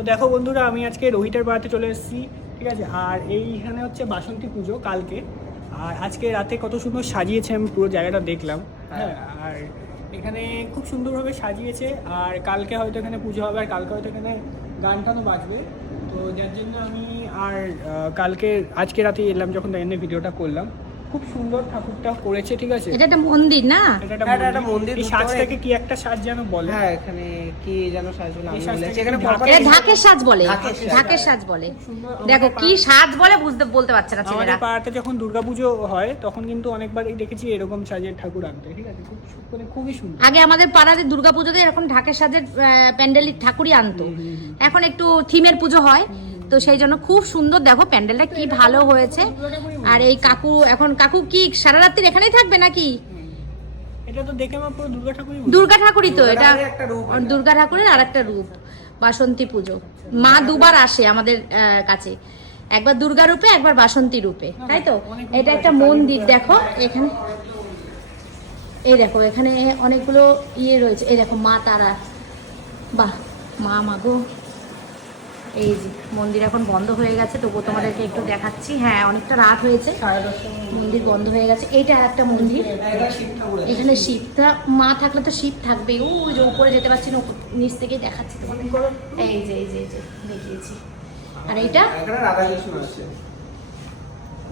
তো দেখো বন্ধুরা, আমি আজকে রোহিতের পাড়াতে চলে এসেছি, ঠিক আছে। আর এইখানে হচ্ছে বাসন্তী পুজো কালকে, আর আজকে রাতে কত সুন্দর সাজিয়েছে, আমি পুরো জায়গাটা দেখলাম। হ্যাঁ, আর এখানে খুব সুন্দরভাবে সাজিয়েছে। আর কালকে হয়তো এখানে পুজো হবে, আর কালকে হয়তো এখানে গান টানও বাজবে। তো যার জন্য আমি আর আজকে রাতে এলাম, যখন এনে ভিডিওটা করলাম। খুব সুন্দর ঠাকুরটা করেছে, ঠিক আছে। এটা একটা মন্দির না? এটা একটা মন্দির। এই সাজটাকে কি একটা সাজ যেন বলে। হ্যাঁ, এখানে কি যেন সাজ বলে, আমি বলেছি এখানে এটা ঢাকের সাজ বলে। ঢাকের সাজ বলে। দেখো কি সাজ বলে বলতে পারছে না ছেলেরা। আমাদের পাড়াতে যখন দুর্গাপুজো হয় তখন কিন্তু অনেকবারই দেখেছি এরকম সাজের ঠাকুর আনতে, ঠিক আছে। খুবই সুন্দর। আগে আমাদের পাড়াতে দুর্গাপুজোতে এরকম ঢাকের সাজের প্যান্ডেলের ঠাকুরই আনতো। এখন একটু থিমের পুজো হয়, তো সেই জন্য খুব সুন্দর। দেখো প্যান্ডেলটা কি ভালো হয়েছে। আর এই কাকু কি সারা রাত্রি এখানেই থাকবে নাকি? এটা তো দেখে আমার পুরো দুর্গা ঠাকুরই তো। এটা দুর্গা ঠাকুরের আরেকটা রূপ, বাসন্তী পুজো। মা দুবার আসে আমাদের কাছে, একবার দুর্গা রূপে, একবার বাসন্তী রূপে, তাই তো। এটা একটা মন্দির। দেখো এখানে, এই দেখো এখানে অনেকগুলো ইয়ে রয়েছে। এই দেখো মা তারা, বাহ, মা মাগো। এই যে মন্দির এখন বন্ধ হয়ে গেছে, তবুও তোমাদেরকে একটু দেখাচ্ছি। হ্যাঁ, অনেকটা রাত হয়েছে, মন্দির বন্ধ হয়ে গেছে। এইটা একটা মন্দির, এখানে শিবটা মা থাকলে তো শিব থাকবে। ওই যে উপরে যেতে পারছি না, নিচ থেকে দেখাচ্ছি তোমাদের। এই যে দেখিয়েছি। আর এইটা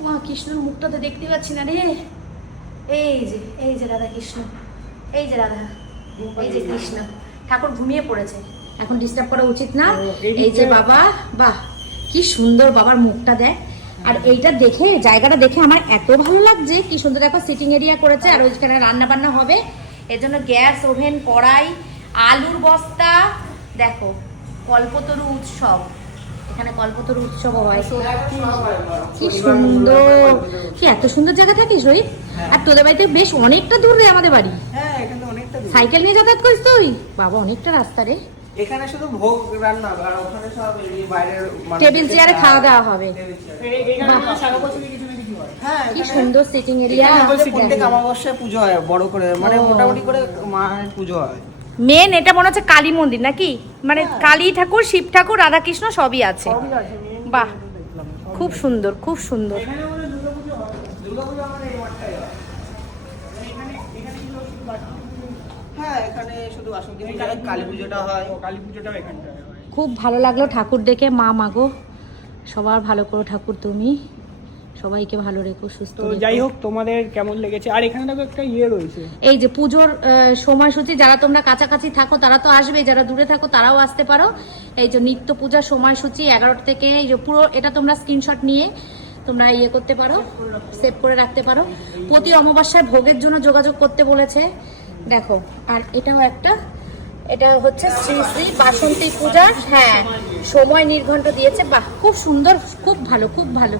মা কৃষ্ণর মুখটা তো দেখতে পাচ্ছি না রে। এই যে রাধা কৃষ্ণ, এই যে রাধা, এই যে কৃষ্ণ। ঠাকুর ঘুমিয়ে পড়েছে, এখন ডিস্টার্ব করা উচিত না। এই যে বাবা, বাহ কি সুন্দর বাবার মুখটা দেখ। আর এইটা দেখে, জায়গাটা দেখে আমার এত ভালো লাগছে, কি সুন্দর। দেখো সিটিং এরিয়া করেছে, আর ওইখানে রান্না বান্না হবে, এর জন্য গ্যাস, ওভেন, কড়াই, আলুর বস্তা। দেখো কল্পতরু উৎসব, এখানে কল্পতরু উৎসব হয়। কি সুন্দর, কি এত সুন্দর জায়গা থাকিস রোহিত। আর তোদের বাড়িতে বেশ অনেকটা দূর রে আমাদের বাড়ি। হ্যাঁ, এখানে অনেকটা দূর। সাইকেল নিয়ে যাতায়াত করিস তুই? বাবা অনেকটা রাস্তা রে। এখানে শুধু ভোগ রান্না, আর ওখানে সব এই বাইরের টেবিল চেয়ারে খাওয়া দাওয়া হবে। হ্যাঁ, কি সুন্দর সিটিং এরিয়া। প্রত্যেক অমাবস্যায় পুজো হয় বড় করে, মানে মোটামুটি করে মায়ের পুজো হয়। মেন এটা মনে হচ্ছে কালী মন্দির নাকি, মানে কালী ঠাকুর, শিব ঠাকুর, রাধা কৃষ্ণ সবই আছে। বাহ, খুব সুন্দর, খুব সুন্দর। হ্যাঁ, এখানে শুধু বাসন্তী পুজো, কালী পুজোটা হয়। কালী পুজোটাও এখানটায় হয়। খুব ভালো লাগলো ঠাকুর দেখে। মা মাগো সবার ভালো করো ঠাকুর, তুমি সবাইকে ভালো রেখো, সুস্থ তো রেখো। যাই হোক, তোমাদের কেমন লেগেছে? আর এখানে দেখো একটা ইয়ে রয়েছে, এই যে পুজোর সময়সূচি, যারা তোমরা কাছাকাছি থাকো তারা তো আসবে, যারা দূরে থাকো তারাও আসতে পারো। এই যে নিত্য পূজার সময়সূচি 11 থেকে, এই যে পুরো এটা তোমরা স্ক্রিনশট নিয়ে তোমরা ইয়ে করতে পারো, সেভ করে রাখতে পারো। প্রতি অমাবস্যায় ভোগের জন্য যোগাযোগ করতে বলেছে। দেখো, আর এটাও একটা, এটা হচ্ছে শ্রী শ্রী বাসন্তী পূজার, হ্যাঁ, সময় নির্ঘণ্ট দিয়েছে। বাহ, খুব সুন্দর, খুব ভালো, খুব ভালো,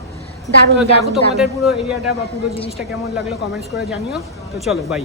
দারুণ। দেখো তোমাদের পুরো এরিয়াটা বা পুরো জিনিসটা কেমন লাগলো কমেন্টস করে জানিও। তো চলো, বাই।